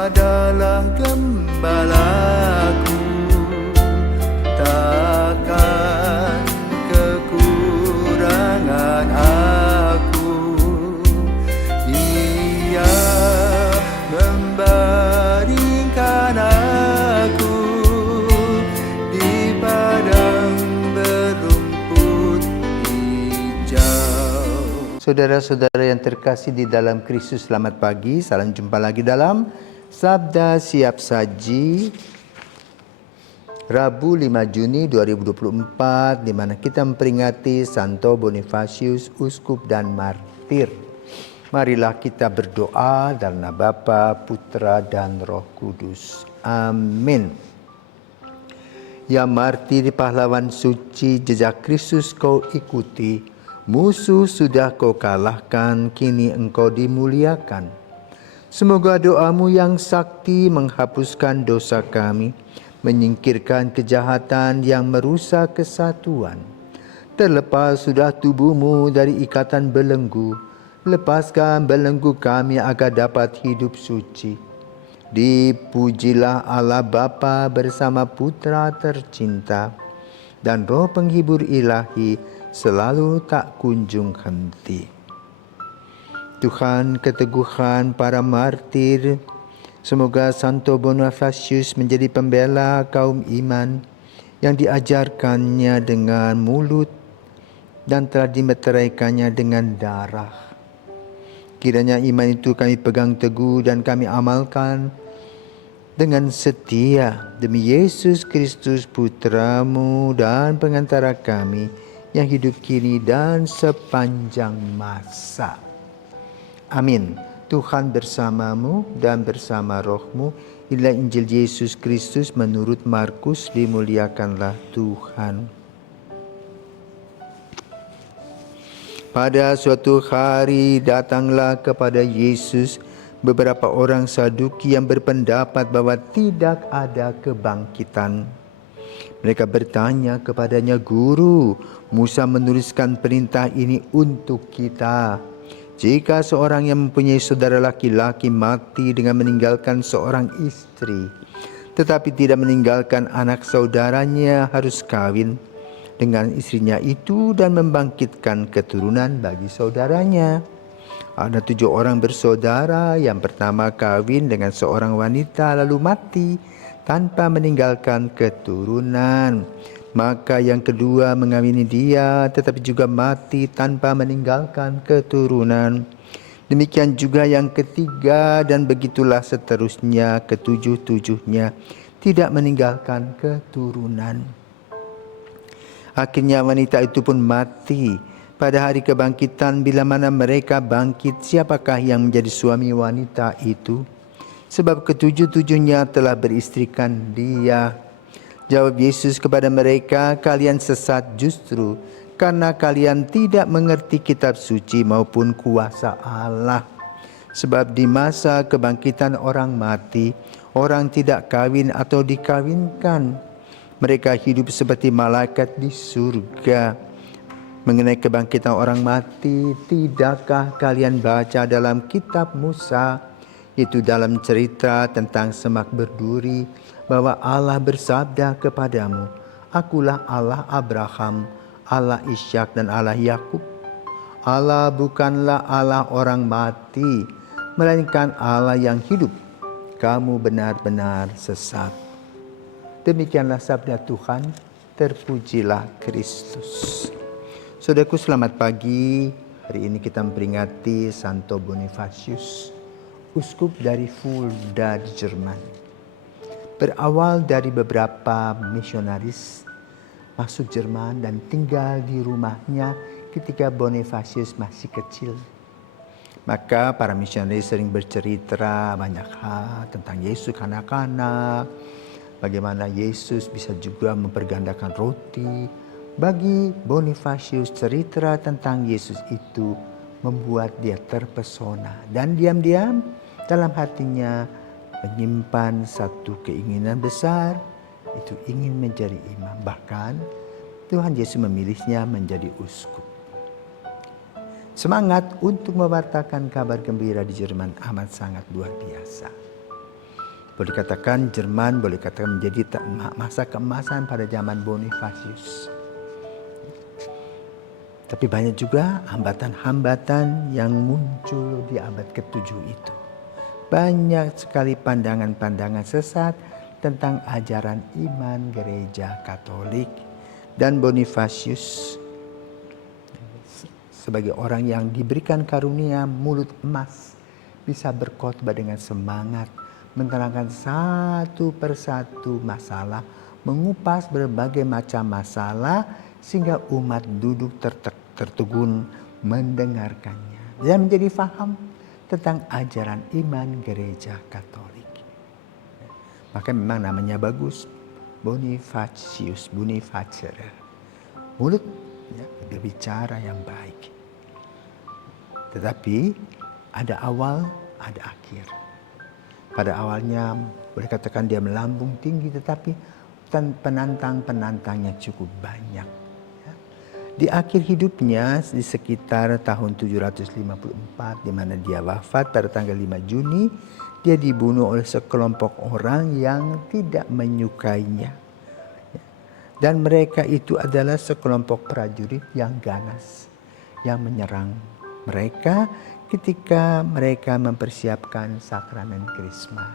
adalah gembalaku, takkan kekurangan aku. Dia membaringkan aku di padang berumput hijau. Saudara-saudara yang terkasih di dalam Kristus, selamat pagi. Salam jumpa lagi dalam Sabda Siap Saji, Rabu 5 Juni 2024, di mana kita memperingati Santo Bonifacius, Uskup dan Martir. Marilah kita berdoa dalam nama Bapa, Putra, dan Roh Kudus. Amin. Ya martir, pahlawan suci, jejak Kristus kau ikuti. Musuh sudah kau kalahkan, kini engkau dimuliakan. Semoga doamu yang sakti menghapuskan dosa kami, menyingkirkan kejahatan yang merusak kesatuan. Terlepas sudah tubuhmu dari ikatan belenggu, lepaskan belenggu kami agar dapat hidup suci. Dipujilah Allah Bapa bersama Putra tercinta, dan Roh penghibur ilahi selalu tak kunjung henti. Tuhan, keteguhan para martir, semoga Santo Bonifacius menjadi pembela kaum iman yang diajarkannya dengan mulut dan telah dimeteraikannya dengan darah. Kiranya iman itu kami pegang teguh dan kami amalkan dengan setia demi Yesus Kristus Putramu dan pengantara kami yang hidup kini dan sepanjang masa. Amin. Tuhan bersamamu dan bersama rohmu. Inilah Injil Yesus Kristus menurut Markus. Dimuliakanlah Tuhan. Pada suatu hari datanglah kepada Yesus beberapa orang Saduki yang berpendapat bahwa tidak ada kebangkitan. Mereka bertanya kepadanya, "Guru, Musa menuliskan perintah ini untuk kita. Jika seorang yang mempunyai saudara laki-laki mati dengan meninggalkan seorang istri, tetapi tidak meninggalkan anak saudaranya, harus kawin dengan istrinya itu dan membangkitkan keturunan bagi saudaranya. Ada 7 orang bersaudara. Yang pertama kawin dengan seorang wanita lalu mati tanpa meninggalkan keturunan. Maka yang kedua mengawini dia tetapi juga mati tanpa meninggalkan keturunan. Demikian juga yang ketiga, dan begitulah seterusnya ketujuh-tujuhnya tidak meninggalkan keturunan. Akhirnya wanita itu pun mati. Pada hari kebangkitan, bila mana mereka bangkit, siapakah yang menjadi suami wanita itu? Sebab ketujuh-tujuhnya telah beristrikan dia." Jawab Yesus kepada mereka, "Kalian sesat justru karena kalian tidak mengerti kitab suci maupun kuasa Allah. Sebab di masa kebangkitan orang mati, orang tidak kawin atau dikawinkan. Mereka hidup seperti malaikat di surga. Mengenai kebangkitan orang mati, tidakkah kalian baca dalam kitab Musa, itu dalam cerita tentang semak berduri, bahwa Allah bersabda kepadamu, 'Akulah Allah Abraham, Allah Ishak dan Allah Yakub.' Allah bukanlah Allah orang mati, melainkan Allah yang hidup. Kamu benar-benar sesat." Demikianlah sabda Tuhan. Terpujilah Kristus. Saudaraku, selamat pagi. Hari ini kita memperingati Santo Bonifacius, uskup dari Fulda di Jerman. Berawal dari beberapa misionaris masuk Jerman dan tinggal di rumahnya ketika Bonifacius masih kecil. Maka para misionaris sering bercerita banyak hal tentang Yesus kanak-kanak, bagaimana Yesus bisa juga mempergandakan roti. Bagi Bonifacius, cerita tentang Yesus itu membuat dia terpesona dan diam-diam dalam hatinya menyimpan satu keinginan besar, itu ingin menjadi imam. Bahkan Tuhan Yesus memilihnya menjadi uskup. Semangat untuk mewartakan kabar gembira di Jerman amat sangat luar biasa. Boleh dikatakan Jerman boleh katakan menjadi masa keemasan pada zaman Bonifacius. Tapi banyak juga hambatan-hambatan yang muncul di abad ke-7 itu. Banyak sekali pandangan-pandangan sesat tentang ajaran iman gereja Katolik. Dan Bonifacius sebagai orang yang diberikan karunia mulut emas bisa berkhotbah dengan semangat, menerangkan satu persatu masalah, mengupas berbagai macam masalah sehingga umat duduk tertegun mendengarkannya dan menjadi faham tentang ajaran iman gereja Katolik. Maka memang namanya bagus, Bonifacius, Bonifacer. Mulut ya, berbicara yang baik. Tetapi ada awal, ada akhir. Pada awalnya boleh katakan dia melambung tinggi, tetapi penantang-penantangnya cukup banyak. Di akhir hidupnya di sekitar tahun 754 di mana dia wafat pada tanggal 5 Juni, dia dibunuh oleh sekelompok orang yang tidak menyukainya. Dan mereka itu adalah sekelompok prajurit yang ganas yang menyerang mereka ketika mereka mempersiapkan sakramen Krisma.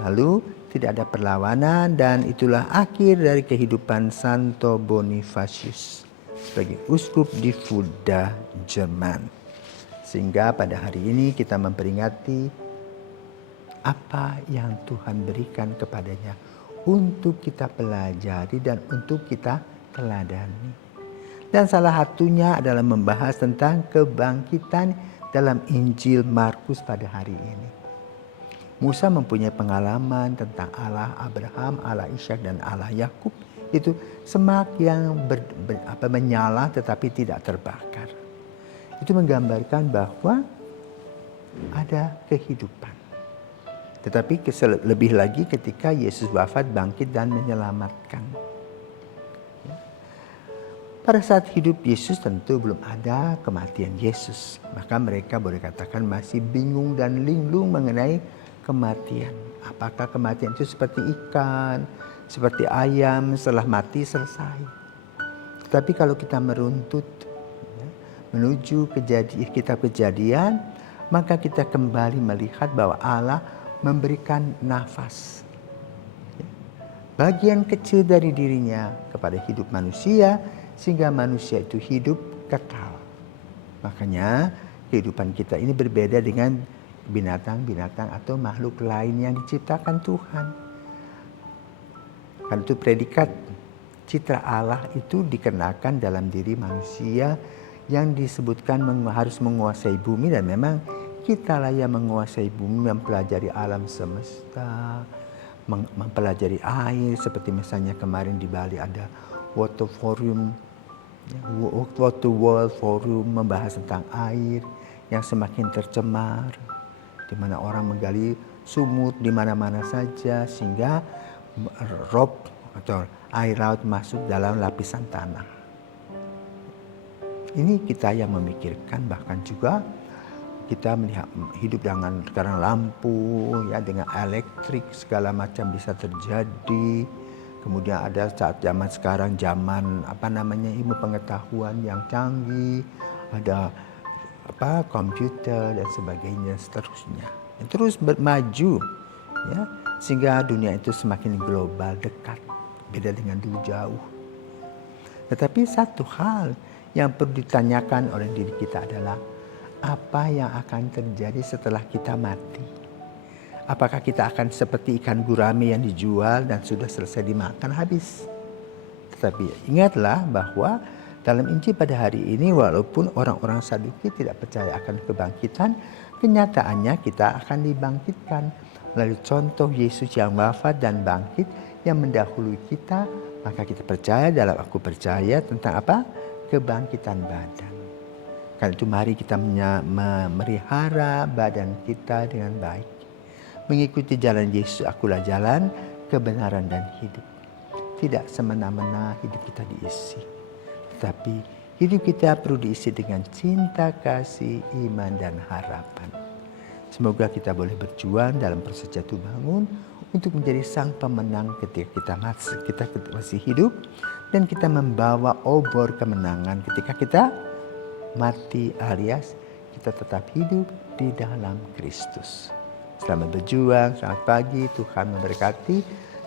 Lalu tidak ada perlawanan dan itulah akhir dari kehidupan Santo Bonifacius sebagai uskup di Fulda, Jerman. Sehingga pada hari ini kita memperingati apa yang Tuhan berikan kepadanya untuk kita pelajari dan untuk kita teladani. Dan salah satunya adalah membahas tentang kebangkitan dalam Injil Markus pada hari ini. Musa mempunyai pengalaman tentang Allah Abraham, Allah Ishak dan Allah Yakub. Itu semak yang menyala tetapi tidak terbakar. Itu menggambarkan bahwa ada kehidupan. Tetapi lebih lagi ketika Yesus wafat, bangkit dan menyelamatkan. Pada saat hidup Yesus tentu belum ada kematian Yesus. Maka mereka boleh katakan masih bingung dan linglung mengenai kematian. Apakah kematian itu seperti ikan, seperti ayam setelah mati selesai. Tetapi kalau kita meruntut menuju kitab Kejadian, maka kita kembali melihat bahwa Allah memberikan nafas. Bagian kecil dari dirinya kepada hidup manusia sehingga manusia itu hidup kekal. Makanya kehidupan kita ini berbeda dengan binatang-binatang atau makhluk lain yang diciptakan Tuhan. Karena itu predikat citra Allah itu dikenakan dalam diri manusia yang disebutkan harus menguasai bumi, dan memang kita lah yang menguasai bumi, mempelajari alam semesta, mempelajari air, seperti misalnya kemarin di Bali ada Water Forum, Water World Forum membahas tentang air yang semakin tercemar, di mana orang menggali sumur di mana-mana saja sehingga rob atau air laut masuk dalam lapisan tanah. Ini kita yang memikirkan, bahkan juga kita melihat hidup dengan sekarang lampu ya, dengan elektrik segala macam bisa terjadi. Kemudian ada saat zaman sekarang zaman ilmu pengetahuan yang canggih, ada komputer dan sebagainya seterusnya. Terus maju ya, sehingga dunia itu semakin global, dekat, beda dengan dulu jauh. Tetapi satu hal yang perlu ditanyakan oleh diri kita adalah apa yang akan terjadi setelah kita mati. Apakah kita akan seperti ikan gurame yang dijual dan sudah selesai dimakan habis? Tetapi ingatlah bahwa dalam Injil pada hari ini, walaupun orang-orang Saduki tidak percaya akan kebangkitan, kenyataannya kita akan dibangkitkan melalui contoh Yesus yang wafat dan bangkit yang mendahului kita. Maka kita percaya dalam aku percaya tentang apa? Kebangkitan badan. Karena itu mari kita memelihara badan kita dengan baik. Mengikuti jalan Yesus, akulah jalan, kebenaran dan hidup. Tidak semena-mena hidup kita diisi. Tetapi hidup kita perlu diisi dengan cinta, kasih, iman, dan harapan. Semoga kita boleh berjuang dalam proses jatuh bangun untuk menjadi sang pemenang ketika kita masih hidup, dan kita membawa obor kemenangan ketika kita mati, alias kita tetap hidup di dalam Kristus. Selamat berjuang, selamat pagi, Tuhan memberkati.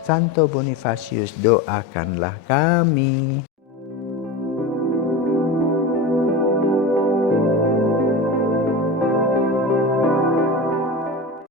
Santo Bonifacius, doakanlah kami.